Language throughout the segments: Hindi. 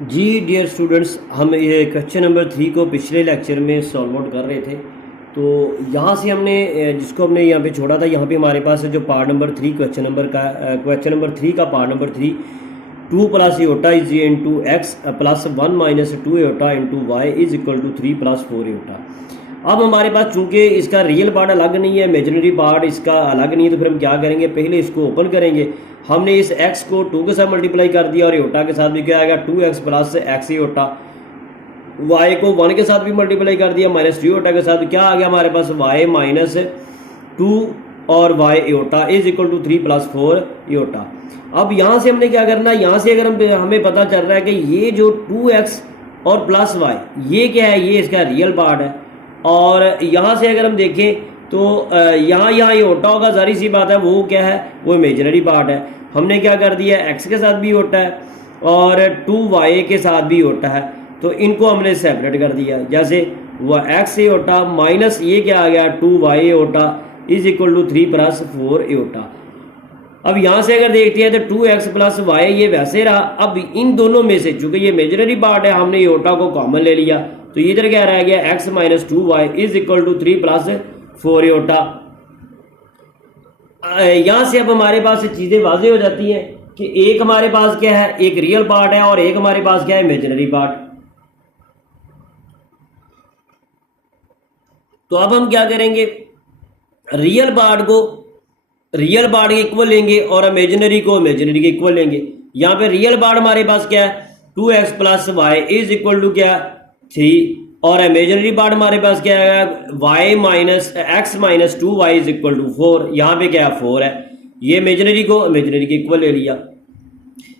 जी डियर स्टूडेंट्स, हम ये क्वेश्चन नंबर 3 को पिछले लेक्चर में सॉल्व आउट कर रहे थे। तो यहाँ से हमने जिसको हमने यहाँ पे छोड़ा था, यहाँ पे हमारे पास है जो पार्ट नंबर 3 क्वेश्चन नंबर 3 का part number 3 2 plus eta is into X plus 1 minus 2 eta into Y is equal to 3 plus 4 eta. अब हमारे पास चूंकि इसका रियल पार्ट अलग नहीं है, इमेजिनरी पार्ट इसका अलग नहीं है, तो फिर हम क्या करेंगे, पहले इसको ओपन करेंगे। हमने इस x को 2 के साथ मल्टीप्लाई कर दिया और एटा के साथ भी क्या आएगा 2x प्लस एक्स एटा। y को 1 के साथ भी मल्टीप्लाई कर दिया माइनस 2 एटा के साथ, क्या आ गया हमारे पास y माइनस 2 और y Etah is equal to 3 plus 4 eta. अब यहाँ से हमने क्या करना है, यहाँ से अगर हमें पता चल रहा है कि ये जो 2x और प्लस y ये क्या है, ये इसका रियल पार्ट है। और यहाँ से अगर हम देखें तो यहाँ ये ओटा होगा, जारी सी बात है, वो क्या है, वो इमेजिनरी पार्ट है। हमने क्या कर दिया, x के साथ भी ओटा है और 2y के साथ भी ओटा है, तो इनको हमने सेपरेट कर दिया। जैसे वह x ओटा माइनस ये क्या आ गया 2y ओटा इज इक्वल टू 3 प्लस 4 ओटा। अब यहाँ से अगर देखते हैं तो 2x प्लस वाई ये वैसे रहा। अब इन दोनों में से चूंकि ये इमेजिनरी पार्ट है, हमने ओटा को कॉमन ले लिया, तो इधर क्या रह गया x minus 2y is equal to 3 plus 4 eta. यहां से अब हमारे पास चीजें वाज़ेह हो जाती हैं कि एक हमारे पास क्या है, एक रियल पार्ट है और एक हमारे पास क्या है, इमेजिनरी पार्ट। तो अब हम क्या करेंगे, रियल पार्ट के इक्वल लेंगे और इमेजिनरी को इमेजिनरी के इक्वल लेंगे। यहां पे रियल पार्ट हमारे पास क्या है 2x plus Y is equal to क्या 3 और इमेजिनरी पार्ट हमारे पास क्या है y minus X minus 2y is equal to 4। यहाँ पे क्या है 4 है, ये इमेजिनरी को इमेजिनरी के इक्वल ले लिया।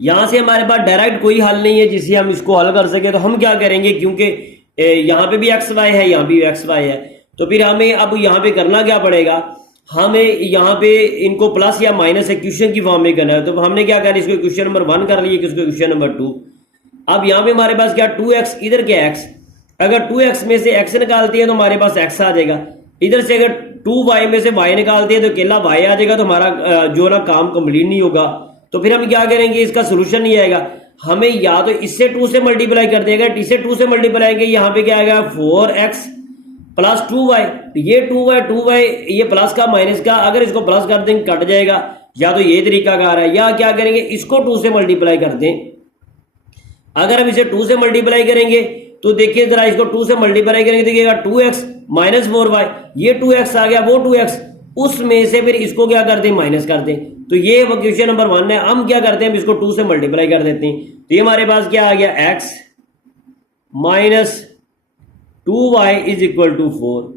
यहाँ से हमारे पास डायरेक्ट कोई हल नहीं है जिससे हम इसको हल कर सके, तो हम क्या करेंगे, क्योंकि यहाँ पे भी एक्स वाई है, यहाँ भी एक्स वाई है, तो फिर हमें अब यहाँ पे करना क्या पड़ेगा, हमें यहाँ पे इनको प्लस या माइनस इक्वेशन की फॉर्म में करना है। तो हमने क्या करना, इसको इक्वेशन नंबर 1 कर लिया, इसको इक्वेशन नंबर 2। अब यहाँ पे हमारे पास क्या 2x, इधर क्या x, अगर 2x में से x निकालते हैं तो हमारे पास x आ जाएगा। इधर से अगर 2y में से y निकालते हैं तो अकेला y आ जाएगा, तो हमारा जो ना काम कंप्लीट नहीं होगा। तो फिर हम क्या करेंगे, इसका सोल्यूशन नहीं आएगा, हमें या तो इससे 2 से मल्टीप्लाई कर देगा, इसे 2 से मल्टीप्लाई करेंगे, यहाँ पे क्या आएगा 4x प्लस 2y, ये 2y ये प्लस का माइनस का, अगर इसको प्लस कर देंगे कट जाएगा। या तो ये तरीका कार है, या क्या करेंगे इसको 2 से मल्टीप्लाई कर दें। अगर हम इसे 2 से मल्टीप्लाई करेंगे तो देखिए जरा, इसको 2 से मल्टीप्लाई करेंगे, देखिएगा 2x माइनस 4y, ये 2x आ गया, वो 2x, उसमें से फिर इसको क्या कर दें माइनस कर दें। तो ये क्वेश्चन नंबर 1 है। हम क्या करते हैं, इसको 2 से मल्टीप्लाई कर देते हैं, तो ये हमारे पास क्या आ गया x minus 2y is equal to 4।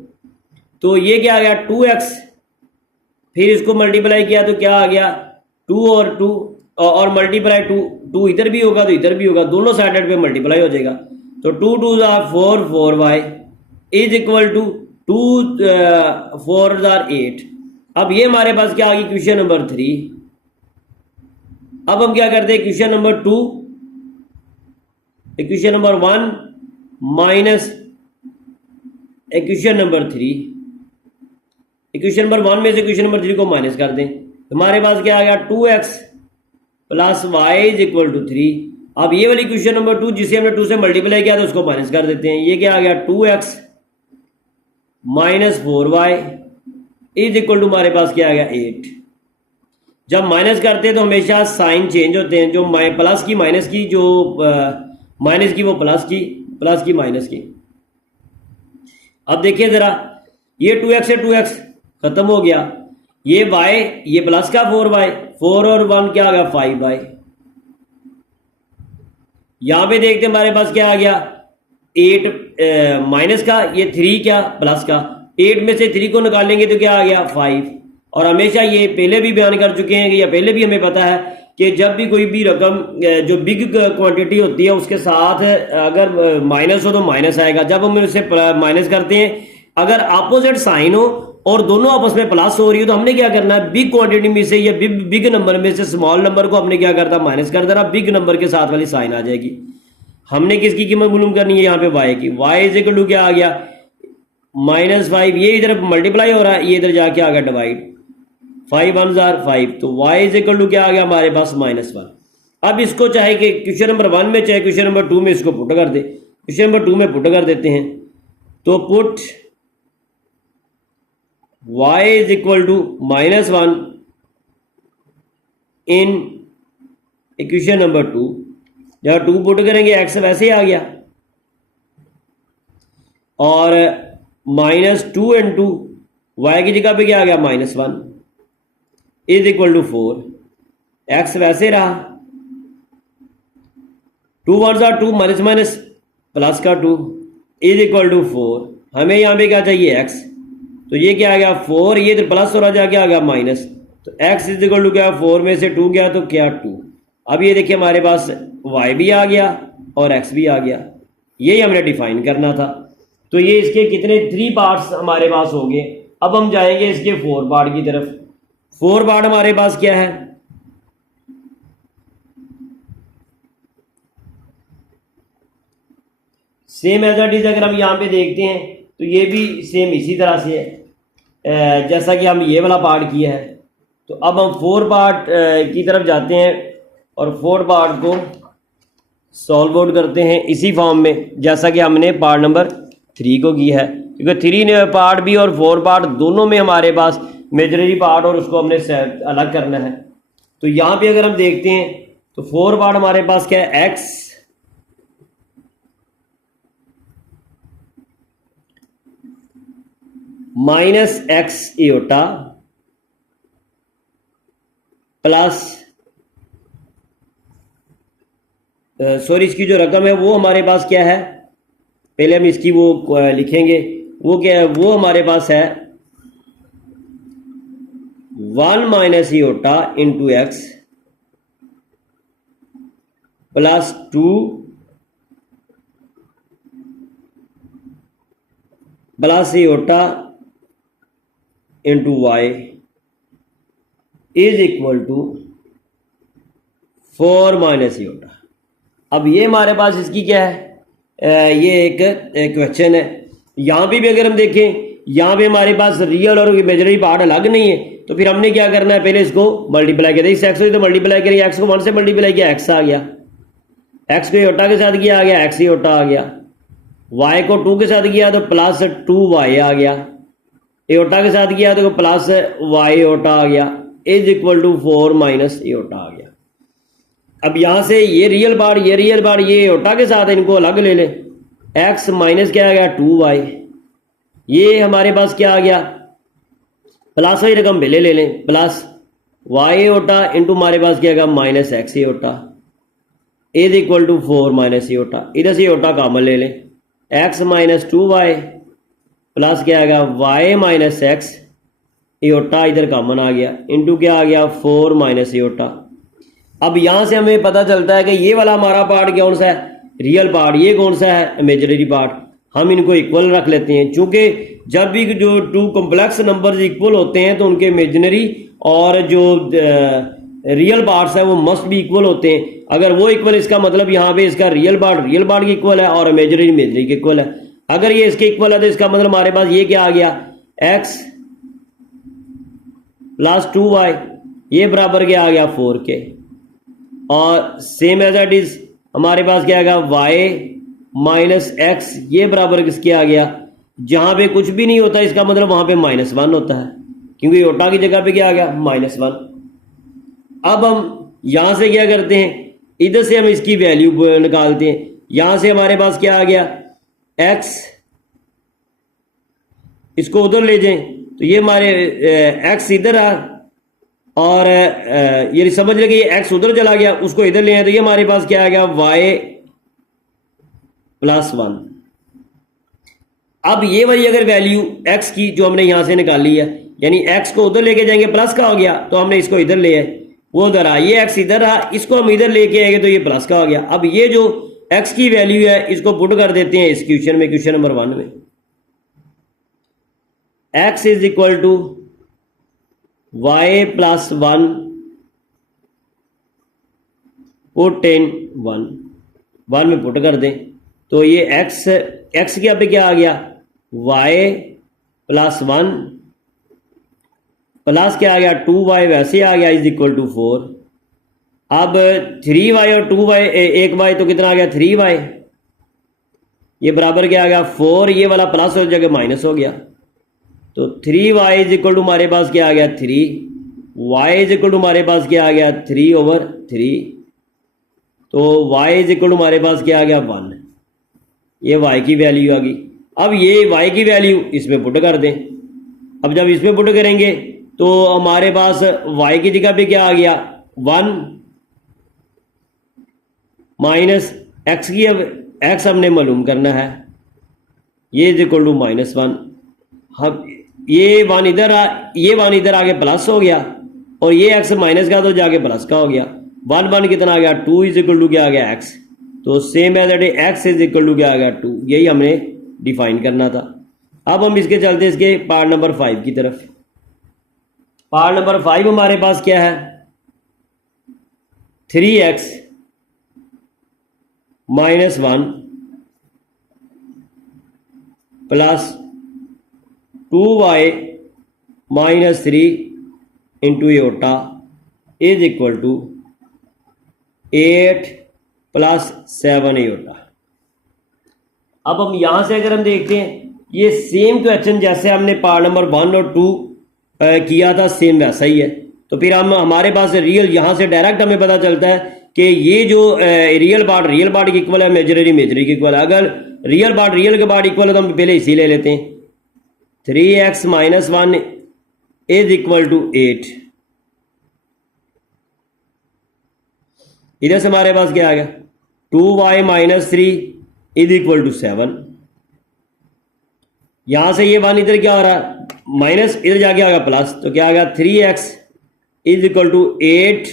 तो ये क्या आ गया 2x, फिर इसको मल्टीप्लाई किया तो क्या आ गया 2 और 2 और मल्टीप्लाई 2 इधर भी होगा तो इधर भी होगा, दोनों साइड पे मल्टीप्लाई हो जाएगा। तो 2 2 4 4y इज इक्वल टू 2 4 8। अब ये हमारे पास क्या आ गई क्वेश्चन नंबर 3। अब हम क्या करते हैं, question number 2 equation number 1 minus equation number 3, equation number 1 में से इक्वेशन नंबर 3 को माइनस कर दें, हमारे पास क्या आ गया 2x plus Y is equal to 3। अब ये वाली क्वेश्चन नंबर 2 जिसे हमने 2 से मल्टीप्लाई किया तो उसको माइनस कर देते हैं, ये क्या आ गया 2x minus 4y is equal to हमारे पास क्या आ गया 8। जब माइनस करते हैं तो हमेशा साइन चेंज होते हैं, जो प्लस की माइनस की, जो माइनस की वो प्लस की माइनस की। अब देखिए जरा, ये 2x से 2x खत्म हो गया, ये y ये प्लस का 4y, 4 और 1 क्या आ गया 5y। यहां पे देखते हमारे पास क्या आ गया 8 माइनस का, ये 3 क्या प्लस का, 8 में से 3 को निकालेंगे तो क्या आ गया 5। और हमेशा ये पहले भी बयान कर चुके हैं कि या पहले भी हमें पता है कि जब भी कोई भी रकम जो बिग क्वांटिटी होती है उसके साथ अगर माइनस हो तो माइनस आएगा। जब हम इसे माइनस करते हैं, अगर अपोजिट साइन हो और दोनों आपस में प्लस हो रही हो, तो हमने क्या करना है, बिग क्वांटिटी में से या बिग नंबर में से स्मॉल नंबर को हमने क्या करता माइनस कर देना, बिग नंबर के साथ वाली साइन आ जाएगी। हमने किसकी कीमत मालूम करनी है, यहाँ पे y की, y इज इक्वल टू क्या आ गया -5, ये इधर मल्टीप्लाई हो रहा है, ये इधर जाके आ गया डिवाइड, 5 1 5, तो y इज इक्वल टू क्या आ गया हमारे पास -1। अब इसको चाहे कि क्वेश्चन नंबर 1 में चाहे क्वेश्चन नंबर 2 में इसको पुट कर दे, क्वेश्चन नंबर 2 में पुट कर देते हैं। तो put y is equal to -1 in equation number 2। जब 2 पुट करेंगे x वैसे ही आ गया, और -2 इंटू वाई की जगह पे क्या आ गया -1 इज इक्वल टू 4, x वैसे रहा, 2 1 2 माइनस माइनस प्लस का 2 इज इक्वल टू 4। हमें यहाँ पे क्या चाहिए x, तो ये क्या आ गया 4, ये तो प्लस हो रहा जाके आ गया माइनस, तो x इज इक्वल टू क्या 4 में से 2 गया तो क्या 2। अब ये देखिए हमारे पास y भी आ गया और x भी आ गया, यही हमने डिफाइन करना था। तो ये इसके कितने 3 पार्ट्स हमारे पास हो गए। अब हम जाएंगे इसके 4 पार्ट की तरफ। 4 पार्ट हमारे पास क्या है, सेम एज इट इज। अगर हम यहाँ पे देखते हैं तो ये भी सेम इसी तरह से है जैसा कि हम ये वाला पार्ट किया है। तो अब हम 4 पार्ट की तरफ जाते हैं और 4 पार्ट को सॉल्व आउट करते हैं इसी फॉर्म में जैसा कि हमने पार्ट नंबर 3 को किया है, क्योंकि 3 पार्ट भी और 4 पार्ट दोनों में हमारे पास मेजररी पार्ट और उसको हमने अलग करना है। तो यहाँ पे अगर हम देखते हैं तो 4 पार्ट हमारे पास क्या है, x माइनस एक्स एटा प्लस सॉरी इसकी जो रकम है वो हमारे पास क्या है, पहले हम इसकी वो लिखेंगे, वो क्या है, वो हमारे पास है 1 minus eta into X plus 2 plus eta into Y is equal to 4 minus eta. अब ये हमारे पास इसकी क्या है, ये एक क्वेश्चन है। यहाँ पे भी अगर हम देखें, यहाँ पे हमारे पास रियल और इमेजिनरी पार्ट अलग नहीं है, तो फिर हमने क्या करना है, पहले इसको मल्टीप्लाई किया, इस एक्स को तो मल्टीप्लाई करिए, एक्स को 1 से मल्टीप्लाई किया एक्स आ गया, एक्स को एटा के साथ किया आ गया एक्स एटा आ गया, वाई को 2 के साथ किया तो प्लस 2 वाई आ गया, एटा के साथ किया तो प्लस वाई एटा आ गया इज इक्वल टू 4 माइनस एटा आ गया। अब यहां से ये रियल बार ये एटा के साथ इनको अलग ले लें, एक्स माइनस क्या आ गया 2 वाई, ये हमारे पास क्या आ गया प्लस वाली रकम पहले ले लें, प्लस वाई एटा इंटू हमारे पास क्या आएगा minus x Etah is equal to 4 minus एटा, इधर से एटा कॉमन ले लें, एक्स माइनस 2 वाई प्लस क्या आएगा वाई माइनस एक्स एटा इधर कॉमन आ गया इंटू क्या आ गया 4 माइनस एटा। अब यहां से हमें पता चलता है कि ये वाला हमारा पार्ट कौन सा है, रियल पार्ट, ये कौन सा है इमेजिनरी पार्ट। हम इनको इक्वल रख लेते हैं, चूंकि जब भी जो 2 कॉम्प्लेक्स नंबर्स इक्वल होते हैं तो उनके इमेजिनरी और जो रियल पार्ट्स है वो मस्ट भी इक्वल होते हैं। अगर वो इक्वल, इसका मतलब यहाँ पे इसका रियल पार्ट की इक्वल है और इमेजिनरी के इक्वल है। अगर ये इसके इक्वल है तो इसका मतलब हमारे पास ये क्या आ गया, x प्लस 2 वाई, ये बराबर क्या आ गया 4 के, और सेम एज इट इज हमारे पास क्या आ गया y माइनस एक्स, ये बराबर किसके आ गया, जहां पे कुछ भी नहीं होता इसका मतलब वहां पे -1 होता है, क्योंकि ओटा की जगह पे क्या आ गया -1। अब हम यहां से क्या करते हैं, इधर से हम इसकी वैल्यू निकालते हैं। यहां से हमारे पास क्या आ गया x, इसको उधर ले जाएं तो ये हमारे x इधर आ, और ये समझ लें कि ये x उधर चला गया, उसको इधर ले आए तो ये हमारे पास क्या आ गया y प्लस 1। अब ये वाली अगर वैल्यू x की जो हमने यहां से निकाली है, यानी x को उधर लेके जाएंगे प्लस का हो गया, तो हमने इसको इधर ले आए, वो उधर आ, ये x इधर रहा, इसको हम इधर लेके आएंगे तो ये प्लस का हो गया। अब ये जो x की वैल्यू है इसको पुट कर देते हैं इस क्वेश्चन में, क्वेश्चन नंबर 1 में, x is equal to y plus 1 put in 1 में पुट कर दें तो ये x के पे क्या आ गया y प्लस 1 प्लस क्या आ गया 2y वैसे आ गया इज इक्वल टू 4 अब 3y और 2y, एक y तो कितना आ गया 3y, ये बराबर क्या आ गया 4, ये वाला प्लस हो जाएगा माइनस हो गया, तो 3y इज इक्वल टू हमारे पास क्या आ गया 3, y इज इक्वल टू हमारे पास क्या आ गया 3/3, तो y इज इक्वल टू हमारे पास क्या आ गया 1, ये y की वैल्यू आ गई। अब ये y की वैल्यू इसमें पुट कर दें। अब जब इसमें पुट करेंगे तो हमारे पास y की जगह पे क्या आ गया 1 माइनस एक्स की, अब x हमने मालूम करना है, ये इज इक्वल टू -1। हम ये 1 इधर ये 1 इधर आगे प्लस हो गया और ये x माइनस का तो जाके प्लस का हो गया, 1 कितना आ गया 2 इज इक्वल टू क्या आ गया x, तो same as it x is equal to क्या आ गया 2, यही हमने डिफाइन करना था। अब हम इसके चलते इसके पार्ट नंबर 5 की तरफ। पार्ट नंबर 5 हमारे पास क्या है 3x -1 plus 2y -3 into Etah is equal to 8 + 7 एटा। अब हम यहां से अगर हम देखते हैं ये सेम क्वेश्चन जैसे हमने पार्ट नंबर 1 और 2 किया था सेम वैसा ही है, तो फिर हम हमारे पास रियल यहां से डायरेक्ट हमें पता चलता है कि ये जो रियल पार्ट की इक्वल है, इमेजनरी की इक्वल है। अगर रियल के पार्ट इक्वल है तो हम पहले इसी ले लेते हैं, 3x -1 इज इक्वल टू 8, इधर से हमारे पास क्या आ गया 2y -3 इज इक्वल टू 7, यहां से ये 1 इधर क्या हो रहा है माइनस, इधर जाके आ गया प्लस, तो क्या आ गया 3x इज इक्वल टू 8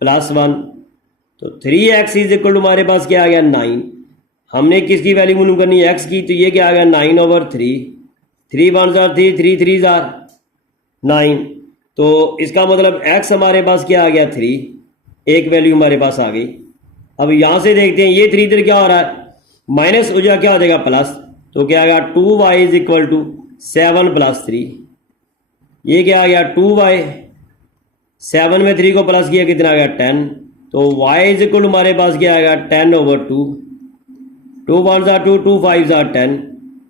+ 1, तो 3x इज इक्वल टू हमारे पास क्या आ गया 9। हमने किसकी वैल्यू मालूम करनी है x की, तो ये क्या आ गया 9/3, 3 1 जार 3, 3 3 जार 9, तो इसका मतलब x हमारे पास क्या आ गया 3, एक वैल्यू हमारे पास आ गई। अब यहां से देखते हैं ये 3 इधर क्या हो रहा है माइनस हो जाए क्या हो जाएगा प्लस, तो क्या आ गया 2y इज इक्वल टू 7 + 3, ये क्या आ गया 2y, 7 में 3 को प्लस किया कितना आ गया 10, तो y इज इक्वल टू हमारे पास क्या आ गया 10/2, 2 1 जार 2, 2 5 जार 10,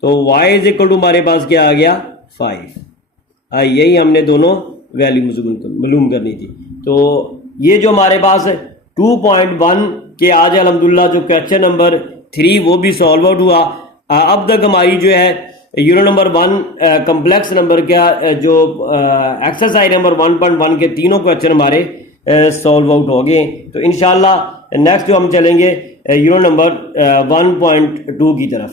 तो y इज इक्वल टू हमारे पास क्या आ गया 5। यही हमने दोनों वैल्यू मालूम करनी थी। तो ये जो हमारे पास 2.1 के आज अल्हम्दुलिल्लाह जो क्वेश्चन नंबर 3 वो भी सॉल्व आउट हुआ। अब तक हमारी जो है यूनिट नंबर 1 कम्प्लेक्स नंबर का जो एक्सरसाइज नंबर 1.1 के तीनों क्वेश्चन हमारे सॉल्व आउट हो गए। तो इंशाल्लाह नेक्स्ट जो हम चलेंगे यूनिट नंबर 1.2 की तरफ।